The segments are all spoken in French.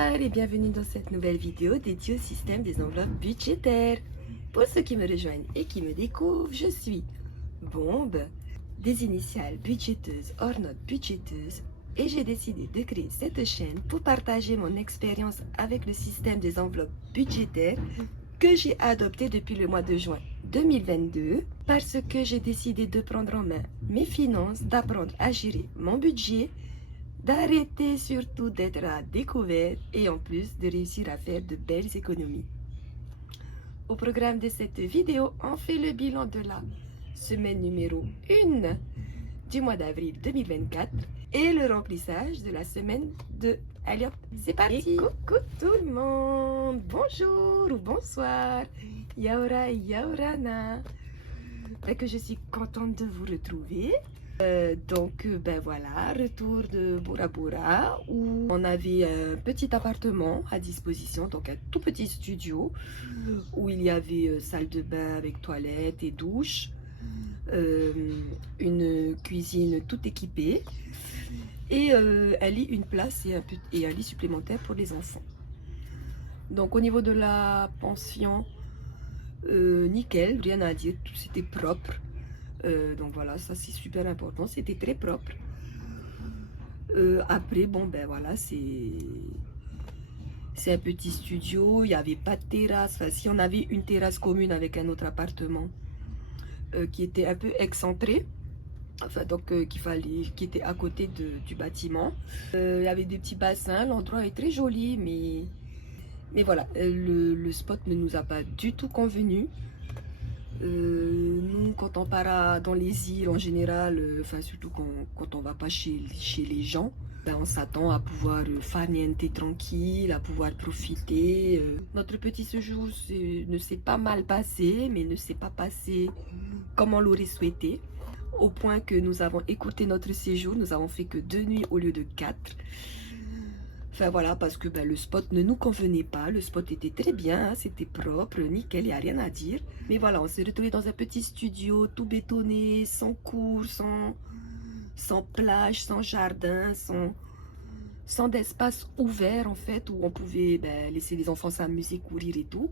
Bonsoir et bienvenue dans cette nouvelle vidéo dédiée au système des enveloppes budgétaires. Pour ceux qui me rejoignent et qui me découvrent, je suis Bombe, des initiales budgéteuses hors note budgéteuse, et j'ai décidé de créer cette chaîne pour partager mon expérience avec le système des enveloppes budgétaires que j'ai adopté depuis le mois de juin 2022 parce que j'ai décidé de prendre en main mes finances, d'apprendre à gérer mon budget, d'arrêter surtout d'être à découvert et en plus de réussir à faire de belles économies. Au programme de cette vidéo, on fait le bilan de la semaine numéro 1 du mois d'avril 2024 et le remplissage de la semaine 2. Allez hop, c'est parti. Et coucou tout le monde, bonjour ou bonsoir, Yaora Yaorana, que je suis contente de vous retrouver. Ben voilà, retour de Bora Bora où on avait un petit appartement à disposition, donc un tout petit studio où il y avait salle de bain avec toilette et douche, une cuisine toute équipée et un lit, une place et un lit supplémentaire pour les enfants. Donc au niveau de la pension, nickel, rien à dire, tout c'était propre. Donc voilà, ça c'est super important, c'était très propre. Après, bon ben voilà, c'est un petit studio, il n'y avait pas de terrasse. Enfin, si on avait une terrasse commune avec un autre appartement qui était un peu excentré, enfin donc qui était à côté du bâtiment. Il y avait des petits bassins, l'endroit est très joli, mais voilà, le spot ne nous a pas du tout convenu. Nous, quand on part dans les îles en général, enfin surtout quand on va pas chez les gens, ben, on s'attend à pouvoir farniente tranquille, à pouvoir profiter. Notre petit séjour ne s'est pas mal passé, mais ne s'est pas passé comme on l'aurait souhaité, au point que nous avons écouté notre séjour, nous avons fait que 2 nuits au lieu de 4. Enfin voilà, parce que ben, le spot ne nous convenait pas, le spot était très bien, hein, c'était propre, nickel, il n'y a rien à dire. Mais voilà, on s'est retrouvé dans un petit studio tout bétonné, sans cour, sans plage, sans jardin, sans d'espace ouvert en fait, où on pouvait ben, laisser les enfants s'amuser, courir et tout.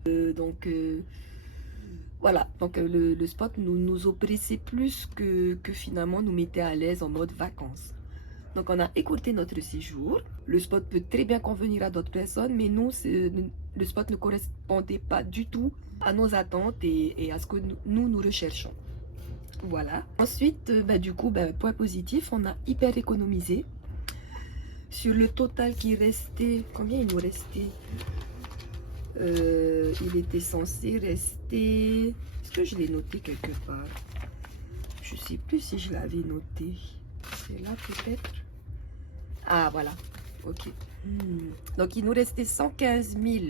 Voilà, donc le spot nous oppressait plus que finalement nous mettait à l'aise en mode vacances. Donc on a écourté notre séjour. Le spot peut très bien convenir à d'autres personnes, mais nous, le spot ne correspondait pas du tout à nos attentes et à ce que nous recherchons. Voilà. Ensuite, du coup, point positif, on a hyper économisé. Sur le total qui restait, combien il nous restait? Il était censé rester... Est-ce que je l'ai noté quelque part? Je ne sais plus si je l'avais noté. C'est là peut-être. Ah voilà, ok. Donc il nous restait 115 000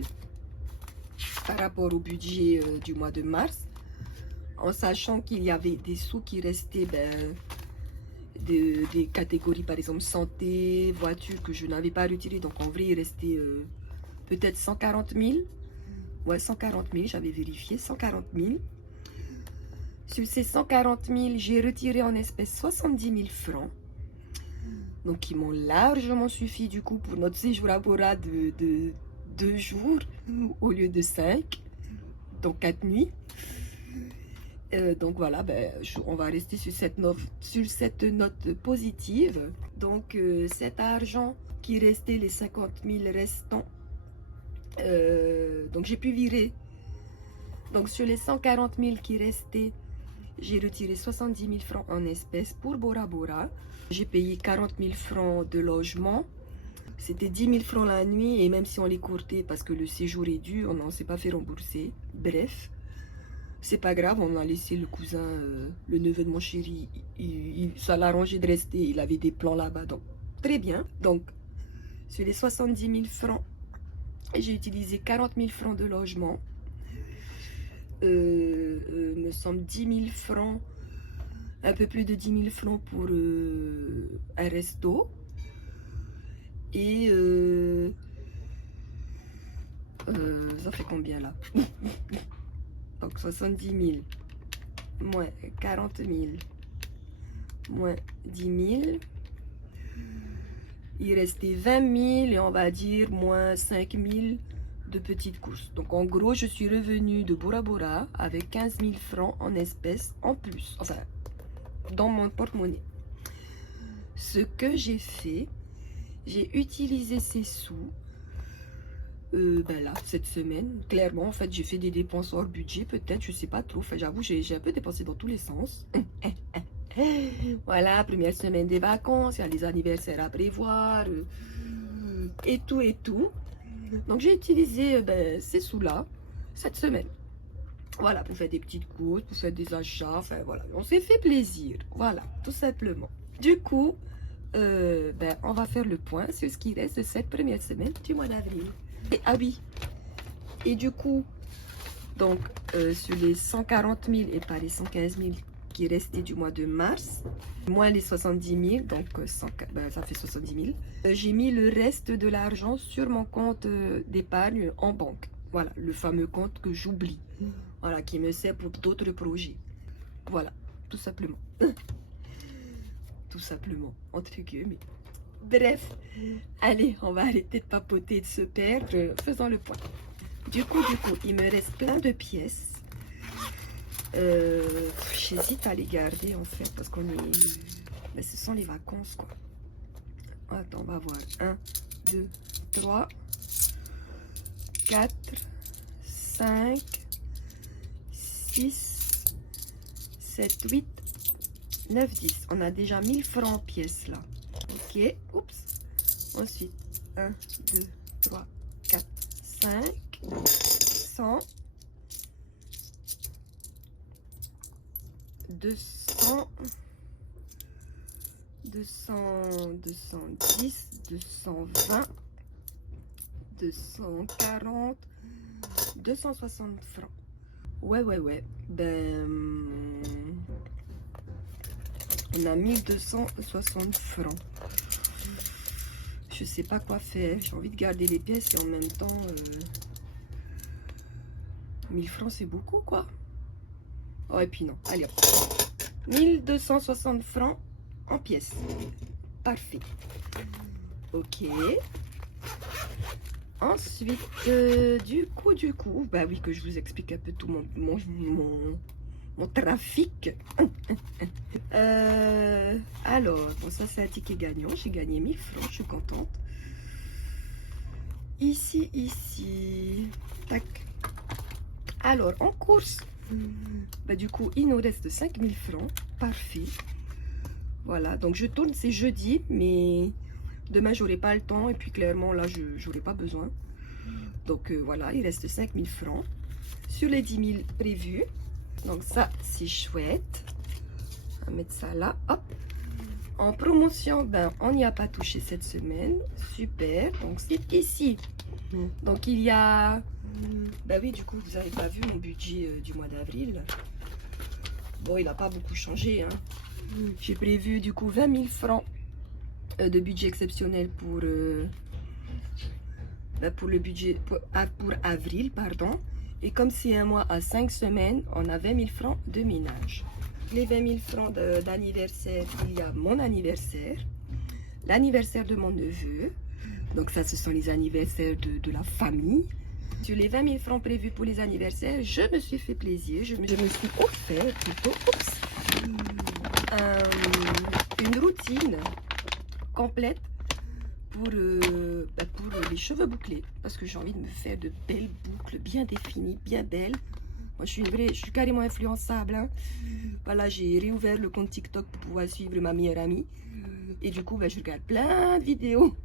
par rapport au budget du mois de mars, en sachant qu'il y avait des sous qui restaient des catégories, par exemple santé, voiture, que je n'avais pas retiré. Donc en vrai il restait peut-être 140 000. Ouais, 140 000, j'avais vérifié, 140 000. Sur ces 140 000, j'ai retiré en espèces 70 000 francs. Donc, qui m'ont largement suffi du coup pour notre séjour à Bora de 2 jours au lieu de 5. Donc, 4 nuits. Donc, voilà, ben, on va rester sur cette note positive. Donc, cet argent qui restait, les 50 000 restants, donc j'ai pu virer. Donc, sur les 140 000 qui restaient, j'ai retiré 70 000 francs en espèces pour Bora Bora. J'ai payé 40 000 francs de logement. C'était 10 000 francs la nuit. Et même si on les courtait parce que le séjour est dû, on n'en s'est pas fait rembourser. Bref, c'est pas grave. On a laissé le cousin, le neveu de mon chéri. Ça l'a arrangé de rester. Il avait des plans là-bas. Donc, très bien. Donc, sur les 70 000 francs, j'ai utilisé 40 000 francs de logement. Me semble 10 000 francs, un peu plus de 10 000 francs pour un resto. Et ça fait combien là? Donc 70 000 moins 40 000 moins 10 000. il restait 20 000 et on va dire moins 5 000 de petites courses. Donc en gros, je suis revenue de Bora Bora avec 15 000 francs en espèces en plus, enfin dans mon porte-monnaie. Ce que j'ai fait, j'ai utilisé ces sous là, cette semaine. Clairement, en fait, j'ai fait des dépenses hors budget, peut-être, je sais pas trop. Enfin, j'avoue, j'ai un peu dépensé dans tous les sens. Voilà, première semaine des vacances, il y a les anniversaires à prévoir, et tout et tout. Donc j'ai utilisé ces sous-là cette semaine. Voilà, pour faire des petites courses, pour faire des achats, enfin voilà, on s'est fait plaisir, voilà, tout simplement. Du coup, on va faire le point sur ce qui reste de cette première semaine du mois d'avril. Et ah oui, et du coup, donc sur les 140 000 et pas les 115 000 qui restaient du mois de mars, moins les 70 000, donc ça fait 70 000. J'ai mis le reste de l'argent sur mon compte d'épargne en banque. Voilà, le fameux compte que j'oublie. Voilà, qui me sert pour d'autres projets. Voilà, tout simplement. Tout simplement, entre guillemets. Bref, allez, on va arrêter de papoter et de se perdre. Faisons le point. Du coup, il me reste plein de pièces. J'hésite à les garder en fait parce qu'on est... Ben, ce sont les vacances quoi. Attends, on va voir. 1, 2, 3, 4, 5, 6, 7, 8, 9, 10. On a déjà 1000 francs en pièces là. Ok, oups. Ensuite, 1, 2, 3, 4, 5, 100. 200, 210, 220, 240, 260 francs. Ouais. On a 1260 francs. Je sais pas quoi faire. J'ai envie de garder les pièces et en même temps... 1000 francs, c'est beaucoup, quoi. Oh, et puis non. Allez, hop. 1260 francs en pièces. Parfait. Ok. Ensuite, du coup, bah oui, que je vous explique un peu tout mon trafic. Alors, bon, ça c'est un ticket gagnant. J'ai gagné 1000 francs, je suis contente. Ici. Tac. Alors, en course, bah, du coup, il nous reste 5000 francs. Parfait. Voilà, donc je tourne, c'est jeudi, mais demain, j'aurai pas le temps. Et puis, clairement, là, je n'aurai pas besoin. Donc, voilà, il reste 5000 francs sur les 10 000 prévus. Donc, ça, c'est chouette. On va mettre ça là. Hop. En promotion, ben, on n'y a pas touché cette semaine. Super. Donc, c'est ici. Donc, il y a... Ben oui, du coup, vous n'avez pas vu mon budget du mois d'avril. Bon, il n'a pas beaucoup changé. Hein. J'ai prévu, du coup, 20 000 francs de budget exceptionnel pour le budget... Pour avril, pardon. Et comme c'est un mois à 5 semaines, on a 20 000 francs de ménage. Les 20 000 francs d'anniversaire, il y a mon anniversaire, l'anniversaire de mon neveu. Donc ça, ce sont les anniversaires de la famille. Sur les 20 000 francs prévus pour les anniversaires, je me suis fait plaisir. Je me suis offert plutôt une routine complète pour les cheveux bouclés. Parce que j'ai envie de me faire de belles boucles bien définies, bien belles. Moi, je suis carrément influençable. Hein. Voilà, j'ai réouvert le compte TikTok pour pouvoir suivre ma meilleure amie. Et du coup, ben, je regarde plein de vidéos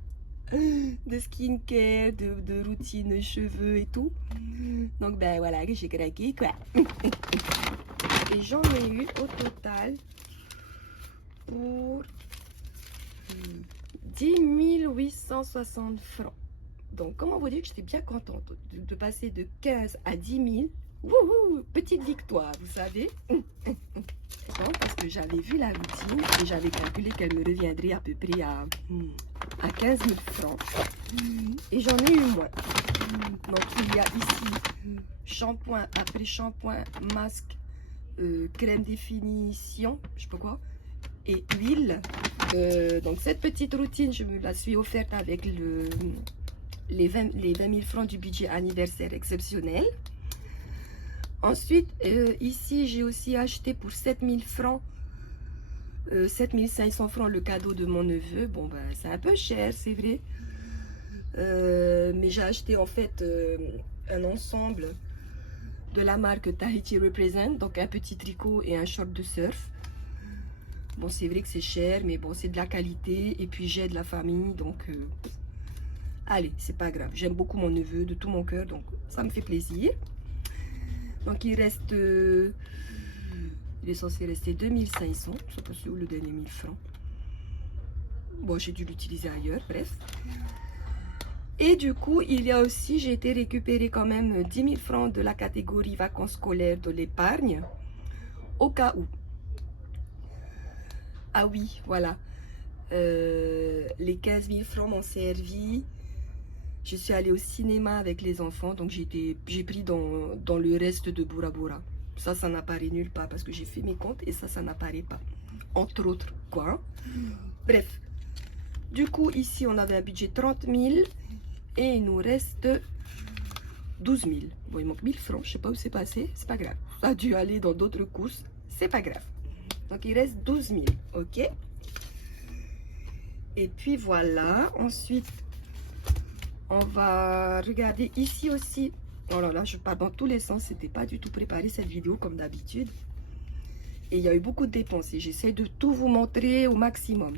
de skincare, de routine cheveux et tout. Donc, ben voilà, j'ai craqué, quoi. Et j'en ai eu au total pour 10 860 francs. Donc, comment vous dire que j'étais bien contente de passer de 15 à 10 000. Wouhou, petite victoire, vous savez. Non, parce que j'avais vu la routine et j'avais calculé qu'elle me reviendrait à peu près à 15 000 francs. Et j'en ai eu moins. Donc, il y a ici shampoing, après shampoing, masque, crème définition, je sais pas quoi, et huile. Donc cette petite routine, je me la suis offerte avec les 20 000 francs du budget anniversaire exceptionnel. Ensuite, ici, j'ai aussi acheté pour 7 000 francs, 7 500 francs le cadeau de mon neveu. Bon, ben, c'est un peu cher, c'est vrai. Mais j'ai acheté en fait un ensemble de la marque Tahiti Represent, donc un petit tricot et un short de surf. Bon, c'est vrai que c'est cher, mais bon, c'est de la qualité. Et puis, j'aide la famille, donc allez, c'est pas grave. J'aime beaucoup mon neveu de tout mon cœur, donc ça me fait plaisir. Donc, il reste... il est censé rester 2500. Je sais pas si où le dernier 1000 francs. Bon, j'ai dû l'utiliser ailleurs, bref. Et du coup, il y a aussi, j'ai été récupérer quand même 10 000 francs de la catégorie vacances scolaires de l'épargne, au cas où. Ah oui, voilà. Les 15 000 francs m'ont servi. Je suis allée au cinéma avec les enfants, donc j'ai pris dans le reste de Bora Bora. Ça n'apparaît nulle part parce que j'ai fait mes comptes et ça n'apparaît pas. Entre autres, quoi. Bref. Du coup, ici, on avait un budget 30 000 et il nous reste 12 000. Bon, il manque 1000 francs, je sais pas où c'est passé, c'est pas grave. Ça a dû aller dans d'autres courses, c'est pas grave. Donc, il reste 12 000, ok? Et puis, voilà. Ensuite, on va regarder ici aussi. Oh là là, je pars dans tous les sens. C'était pas du tout préparé cette vidéo comme d'habitude. Et il y a eu beaucoup de dépenses. Et j'essaie de tout vous montrer au maximum.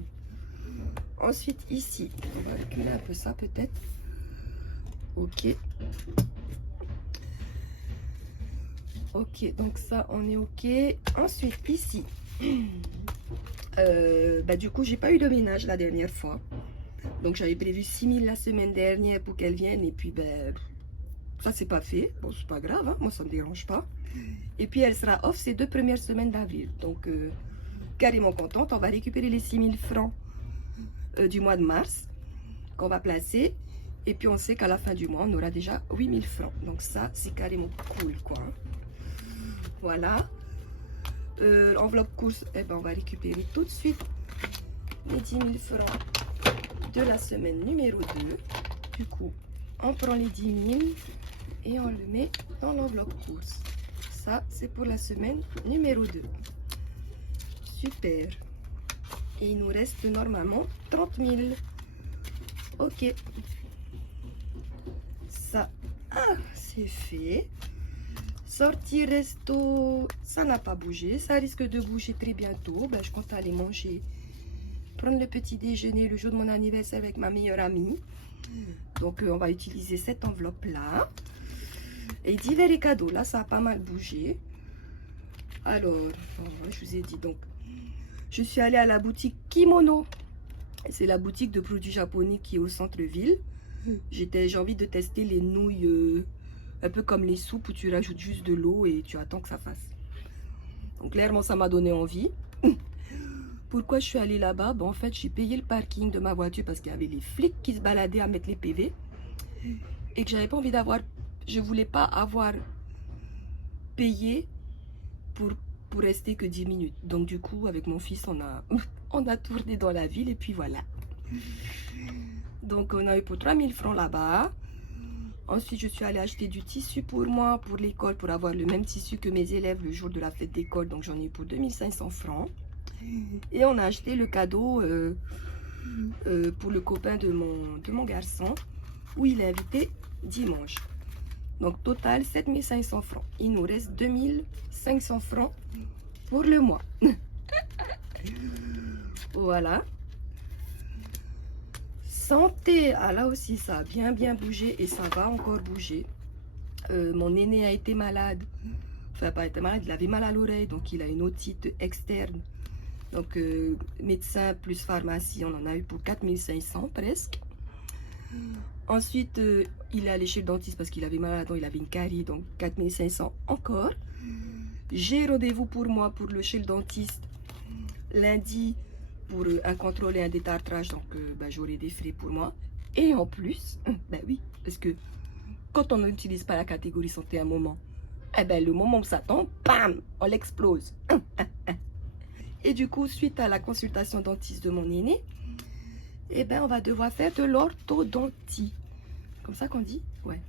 Ensuite, ici, on va reculer un peu ça peut-être. Ok. Ok, donc ça, on est ok. Ensuite, ici. Du coup, j'ai pas eu de ménage la dernière fois. Donc, j'avais prévu 6 000 la semaine dernière pour qu'elle vienne. Et puis, ça, c'est pas fait. Bon, c'est pas grave, hein, moi, ça me dérange pas. Et puis, elle sera off ces 2 premières semaines d'avril. Donc, carrément contente. On va récupérer les 6 000 francs du mois de mars qu'on va placer. Et puis, on sait qu'à la fin du mois, on aura déjà 8 000 francs. Donc, ça, c'est carrément cool, quoi. Voilà. Enveloppe course, eh ben, on va récupérer tout de suite les 10 000 francs de la semaine numéro 2. Du coup, on prend les 10 000 et on le met dans l'enveloppe course. Ça, c'est pour la semaine numéro 2. Super. Et il nous reste normalement 30 000. Ok. Ça, c'est fait. Sortie resto, ça n'a pas bougé. Ça risque de bouger très bientôt. Je compte aller manger, prendre le petit déjeuner le jour de mon anniversaire avec ma meilleure amie. Donc, on va utiliser cette enveloppe-là. Et divers et cadeaux, là, ça a pas mal bougé. Alors, je vous ai dit, donc, je suis allée à la boutique Kimono. C'est la boutique de produits japonais qui est au centre-ville. J'ai envie de tester les nouilles... un peu comme les soupes où tu rajoutes juste de l'eau et tu attends que ça fasse. Donc clairement, ça m'a donné envie. Pourquoi je suis allée là-bas? En fait, j'ai payé le parking de ma voiture parce qu'il y avait les flics qui se baladaient à mettre les PV. Et que j'avais pas envie d'avoir... Je voulais pas avoir payé pour rester que 10 minutes. Donc du coup, avec mon fils, on a tourné dans la ville et puis voilà. Donc on a eu pour 3 000 francs là-bas. Ensuite, je suis allée acheter du tissu pour moi, pour l'école, pour avoir le même tissu que mes élèves le jour de la fête d'école. Donc, j'en ai eu pour 2 500 francs. Et on a acheté le cadeau pour le copain de mon garçon, où il est invité dimanche. Donc, total, 7 500 francs. Il nous reste 2 500 francs pour le mois. Voilà. Santé, là aussi ça a bien bougé et ça va encore bouger. Mon aîné a été malade, enfin pas été malade, il avait mal à l'oreille, donc il a une otite externe. Donc médecin plus pharmacie, on en a eu pour 4 500 presque. Ensuite, il est allé chez le dentiste parce qu'il avait mal à la dent, il avait une carie, donc 4 500 encore. J'ai rendez-vous pour moi chez le dentiste lundi pour un contrôle et un détartrage, donc j'aurai des frais pour moi. Et en plus, oui, parce que quand on n'utilise pas la catégorie santé à un moment, le moment où ça tombe, bam, on l'explose. Et du coup, suite à la consultation dentiste de mon aîné, eh ben, on va devoir faire de l'orthodontie. Comme ça qu'on dit? Ouais.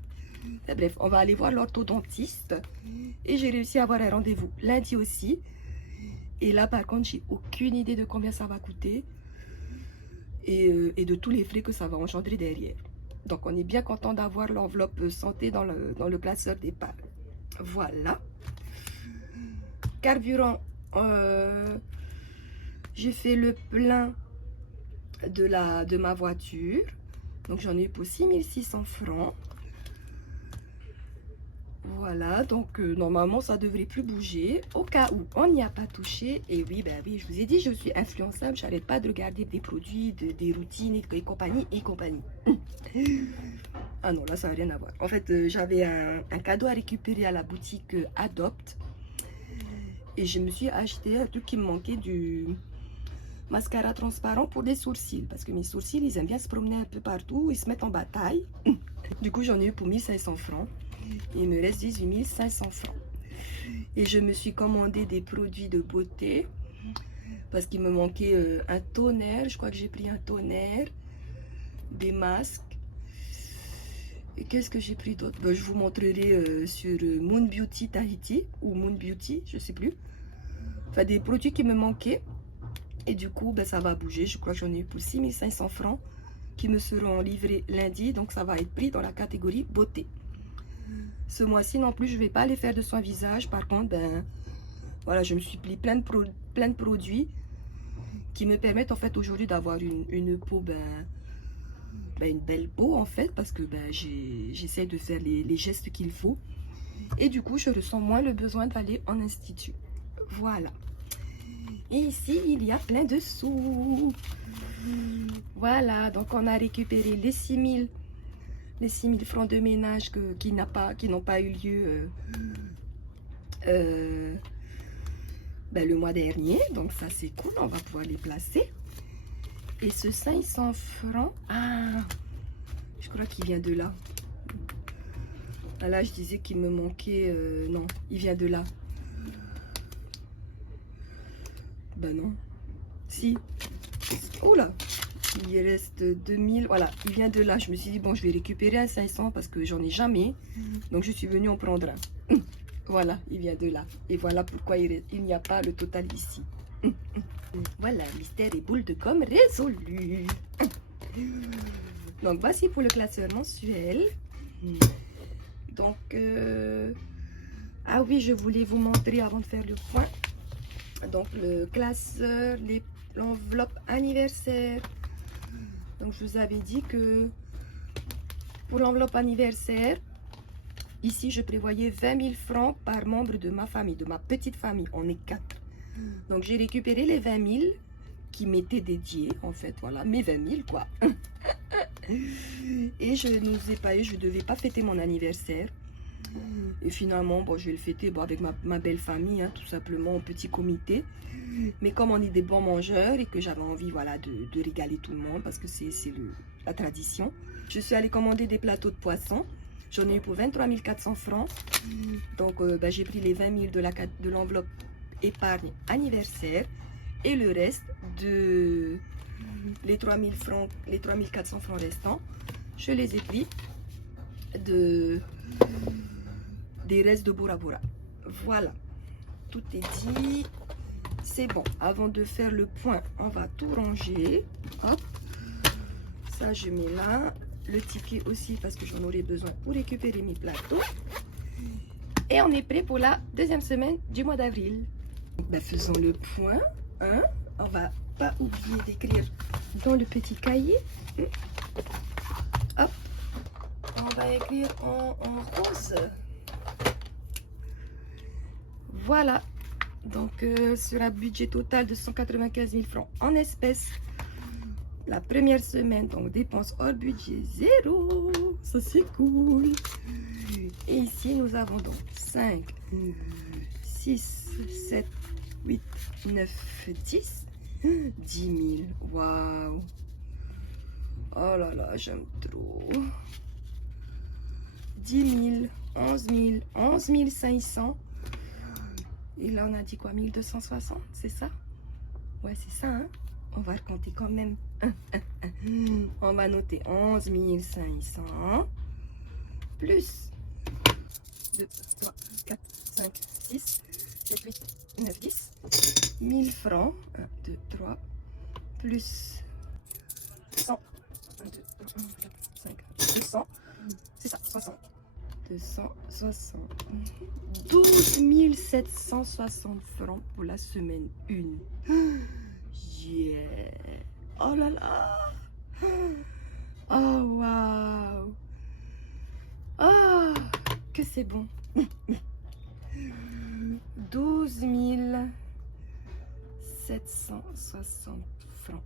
Et bref, on va aller voir l'orthodontiste. Et j'ai réussi à avoir un rendez-vous lundi aussi. Et là, par contre, j'ai aucune idée de combien ça va coûter. Et de tous les frais que ça va engendrer derrière. Donc, on est bien content d'avoir l'enveloppe santé dans le classeur d'épargne. Voilà. Carburant, j'ai fait le plein de ma voiture. Donc, j'en ai eu pour 6600 francs. Voilà, donc normalement, ça devrait plus bouger. Au cas où on n'y a pas touché. Et oui, ben oui, je vous ai dit, je suis influençable. J'arrête pas de regarder des produits, des routines et compagnie et compagnie. Ah non, là, ça n'a rien à voir. En fait, j'avais un cadeau à récupérer à la boutique Adopt. Et je me suis acheté un truc qui me manquait, du mascara transparent pour des sourcils. Parce que mes sourcils, ils aiment bien se promener un peu partout. Ils se mettent en bataille. Du coup, j'en ai eu pour 1500 francs. Il me reste 18 500 francs. Et je me suis commandé des produits de beauté. Parce qu'il me manquait un tonnerre. Je crois que j'ai pris un tonnerre. Des masques. Et qu'est-ce que j'ai pris d'autre? Ben, je vous montrerai sur Moon Beauty Tahiti. Ou Moon Beauty, je sais plus. Enfin, des produits qui me manquaient. Et du coup, ben, ça va bouger. Je crois que j'en ai eu pour 6500 francs. Qui me seront livrés lundi. Donc, ça va être pris dans la catégorie beauté. Ce mois-ci non plus, je ne vais pas aller faire de soins visage. Par contre, ben, voilà, je me suis pris plein de produits qui me permettent en fait aujourd'hui d'avoir une peau, une belle peau en fait, parce que j'essaie de faire les gestes qu'il faut. Et du coup, je ressens moins le besoin d'aller en institut. Voilà. Et ici, il y a plein de sous. Voilà, donc on a récupéré les 6000 francs de ménage qui n'ont pas eu lieu le mois dernier. Donc ça, c'est cool, on va pouvoir les placer. Et ce 500 francs, ah, je crois qu'il vient de là. Ah là, je disais qu'il me manquait, non, il vient de là. Ben non, si, oh là, il reste 2000, voilà, il vient de là. Je me suis dit, bon, je vais récupérer un 500 parce que j'en ai jamais. Donc, je suis venue en prendre un. Voilà, il vient de là. Et voilà pourquoi il n'y a pas le total ici. Voilà, mystère et boule de gomme résolu. Donc, voici pour le classeur mensuel. Donc, ah oui, je voulais vous montrer avant de faire le point. Donc, le classeur, l'enveloppe anniversaire. Donc, je vous avais dit que pour l'enveloppe anniversaire, ici, je prévoyais 20 000 francs par membre de ma famille, de ma petite famille. On est 4. Donc, j'ai récupéré les 20 000 qui m'étaient dédiés, en fait. Voilà, mes 20 000, quoi. Et je n'osais pas, je ne devais pas fêter mon anniversaire. Et finalement, bon, je vais le fêter avec ma belle famille, hein, tout simplement, en petit comité. Mais comme on est des bons mangeurs et que j'avais envie, voilà, de régaler tout le monde, parce que c'est la tradition, je suis allée commander des plateaux de poisson. J'en ai eu pour 23 400 francs. Donc, j'ai pris les 20 000 de l'enveloppe épargne anniversaire. Et le reste, les 3 400 francs restants, je les ai pris des restes de Bora Bora. Voilà, tout est dit. C'est bon. Avant de faire le point, on va tout ranger. Hop. Ça, je mets là. Le ticket aussi, parce que j'en aurai besoin pour récupérer mes plateaux. Et on est prêt pour la deuxième semaine du mois d'avril. Faisons le point. Hein? On va pas oublier d'écrire dans le petit cahier. Hop. On va écrire en rose. Voilà. Donc, sur un budget total de 195 000 francs en espèces. La première semaine, donc dépenses hors budget 0. Ça, c'est cool. Et ici, nous avons donc 5, 6, 7, 8, 9, 10. 10 000. Waouh. Oh là là, j'aime trop. 10 000, 11 000, 11 500. Et là, on a dit quoi? 1260, c'est ça? Ouais, c'est ça, hein. On va compter quand même. On va noter 11 500 plus 2, 3, 4, 5, 6, 7, 8, 9, 10. 1000 francs. 1, 2, 3. Plus 100. 1, 2, 3, 4, 5, 200. C'est ça, 60. 260. 12 760 francs pour la semaine 1. Yeah. Oh là là. Oh waouh. Oh, que c'est bon. 12 760 francs.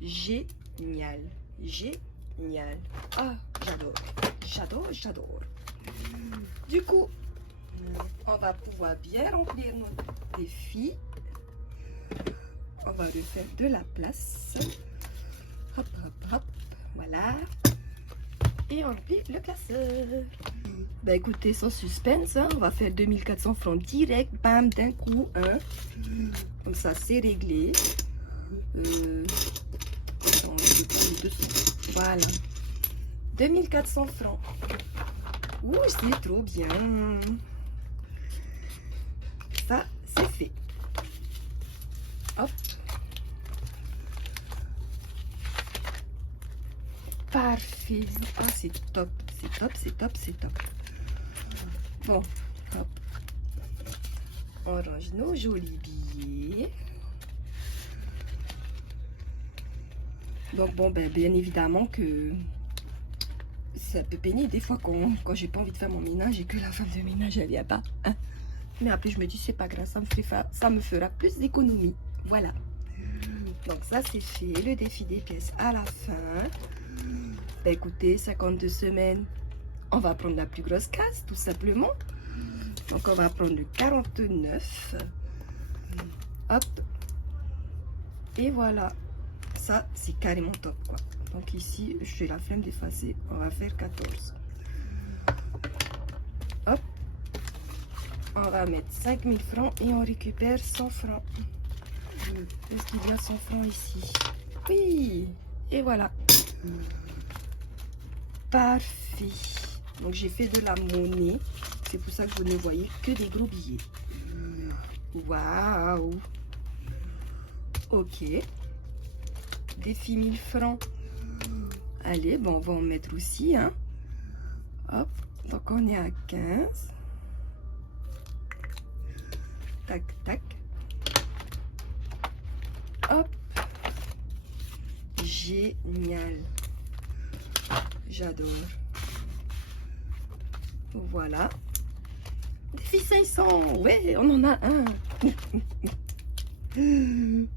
Génial. Génial. Ah, j'adore. J'adore, j'adore. Du coup, on va pouvoir bien remplir notre défi. On va refaire de la place. Hop, hop, hop. Voilà. Et on remplit le classeur. Bah écoutez, sans suspense, hein, on va faire 2400 francs direct, bam, d'un coup, hein. Comme ça, c'est réglé. Voilà. 2400 francs. Ouh, c'est trop bien. Ça, c'est fait. Hop. Parfait. Ah, c'est top. C'est top, c'est top, c'est top. Bon, hop. On range nos jolis billets. Donc, bon, ben, bien évidemment que ça peut peiner des fois quand j'ai pas envie de faire mon ménage et que la femme de ménage, elle vient pas. Hein. Mais après, je me dis, c'est pas grave, ça me fera plus d'économie. Voilà. Donc, ça, c'est fait. Le défi des pièces à la fin. Ben, écoutez, 52 semaines. On va prendre la plus grosse case, tout simplement. Donc, on va prendre le 49. Hop. Et voilà. Ça, c'est carrément top, quoi. Donc, ici, je fais la flemme d'effacer. On va faire 14. Hop. On va mettre 5000 francs et on récupère 100 francs. Est-ce qu'il y a 100 francs ici? Oui. Et voilà. Parfait. Donc, j'ai fait de la monnaie. C'est pour ça que vous ne voyez que des gros billets. Waouh. Ok. Défi 1000 francs. Allez, bon, on va en mettre aussi. Hein. Hop. Donc, on est à 15. Tac, tac. Hop. Génial. J'adore. Voilà. Défi 500. Ouais, on en a un.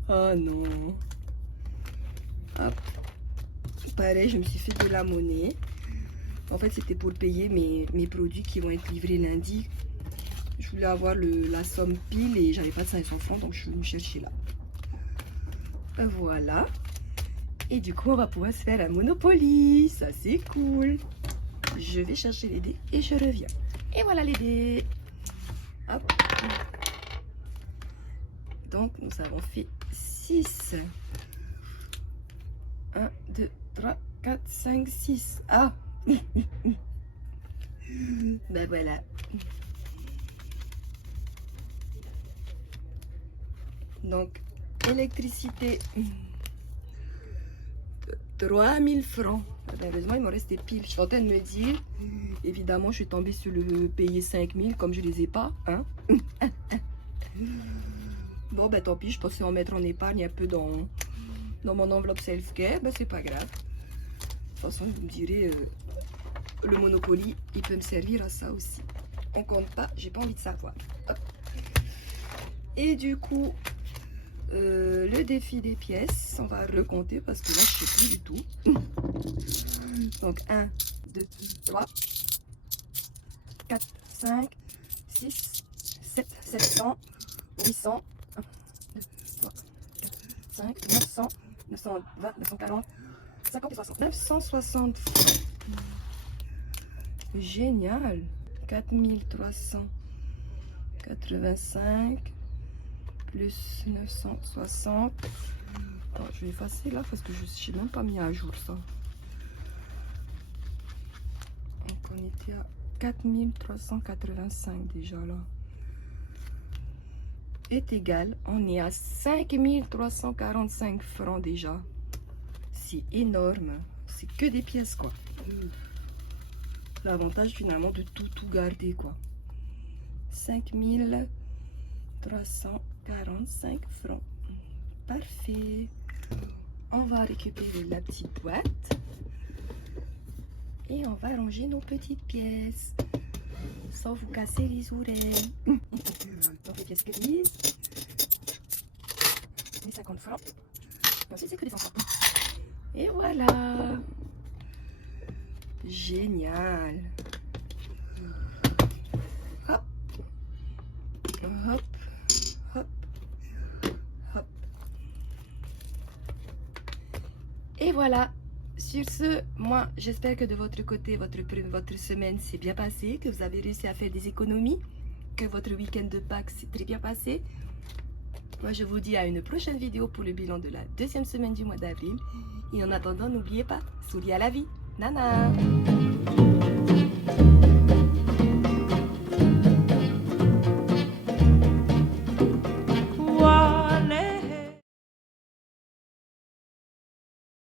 Oh non. Hop. Pareil, je me suis fait de la monnaie. En fait, c'était pour payer mes produits qui vont être livrés lundi. Je voulais avoir la somme pile et j'avais pas de 500 francs, donc je suis venue chercher là. Voilà. Et du coup, on va pouvoir se faire un Monopoly. Ça, c'est cool. Je vais chercher les dés et je reviens. Et voilà les dés. Hop. Donc, nous avons fait 6. 1, 2, 3, 4, 5, 6. Ah. Ben voilà. Donc, électricité. 3000 francs. Heureusement, il me restait pile. Je suis en train de me dire, évidemment, je suis tombée sur le payer 5000 comme je les ai pas. Hein? Bon, ben tant pis, je pensais en mettre en épargne un peu dans mon enveloppe self-care. Ben, c'est pas grave. De toute façon, vous me direz, le Monopoly, il peut me servir à ça aussi. On compte pas, j'ai pas envie de savoir. Hop. Et du coup, le défi des pièces, on va recompter parce que là, je sais plus du tout. Donc, 1, 2, 3, 4, 5, 6, 7, 700, 800, 1, 2, 3, 4, 5, 900, 920, 940, 50 et 60. 960 francs. Génial. 4385 plus 960. Attends, je vais effacer là parce que je n'ai même pas mis à jour ça. Donc on était à 4385 déjà là. Est égal, on est à 5345 francs déjà. C'est énorme, c'est que des pièces quoi. L'avantage finalement de tout garder quoi. 5345 francs. Parfait. On va récupérer la petite boîte et on va ranger nos petites pièces sans vous casser les oreilles. Donc les pièces grises, les 50 francs. Ensuite c'est que des enfants. Et voilà. Génial. Hop, hop, hop, hop. Et voilà. Sur ce, moi, j'espère que de votre côté, votre semaine s'est bien passée, que vous avez réussi à faire des économies, que votre week-end de Pâques s'est très bien passé. Moi, je vous dis à une prochaine vidéo pour le bilan de la deuxième semaine du mois d'avril. Et en attendant, n'oubliez pas, souriez à la vie. Nana!